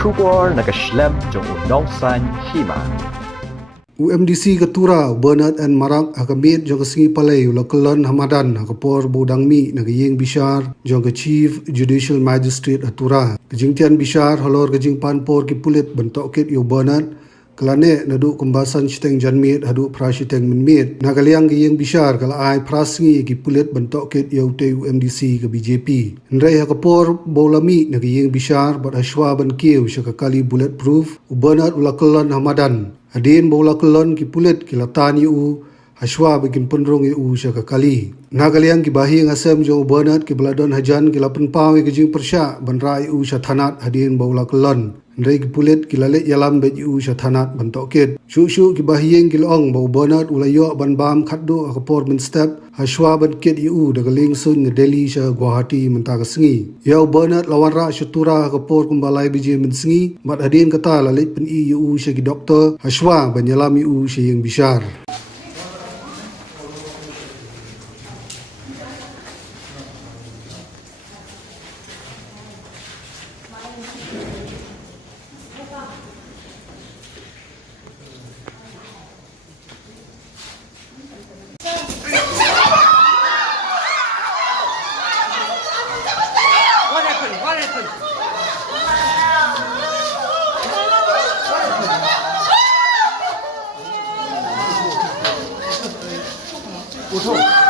出国那个 Schlemm 中有农山起嘛。UMDC Ketura Bernard and Marak Hakamit jong kesingi palai ulakelon Hamadan hakapor bodangmi nagayeng Bishar jong ke Chief Judicial Magistrate Atura kejingtian Bishar halor kejing panpor ki pulit bentok kit yo Bernard kelane nadu kumbasan chiteng janmit hadu prasiteng menmit nagaliang giyeng Bishar kala ai prasingi ki pulit bentok kit yo te UMDC ke BJP ndrai hakapor bolami nagayeng Bishar bat hashwa ban kieu syakakali bulletproof Bernard ulakelon Hamadan Adin bola kelon ki pulit ki latani u haswa bikin penrong u syakakali. Nagaliang ki bahi ngasem jo Bernard ki beladon hajan ki lapen pawi ki jing persya banrai u syathanat adin bola kelon. Ndai ki pulit ki lalet yalam bet u syathanat bantokit. Syu ki bahi ki long bo Bernard ulayo ban bam khatdo akapor men step haswa ban kit u dagaling sun nge Delhi sya Guwahati mentaka sengi. Yau Bernard lawan ra syutura akapor kumbalai biji men sengi mat adin kata lalet pen u sya ki doktor haswa ban yalami u sya yang Bishar. What happened? Uthong.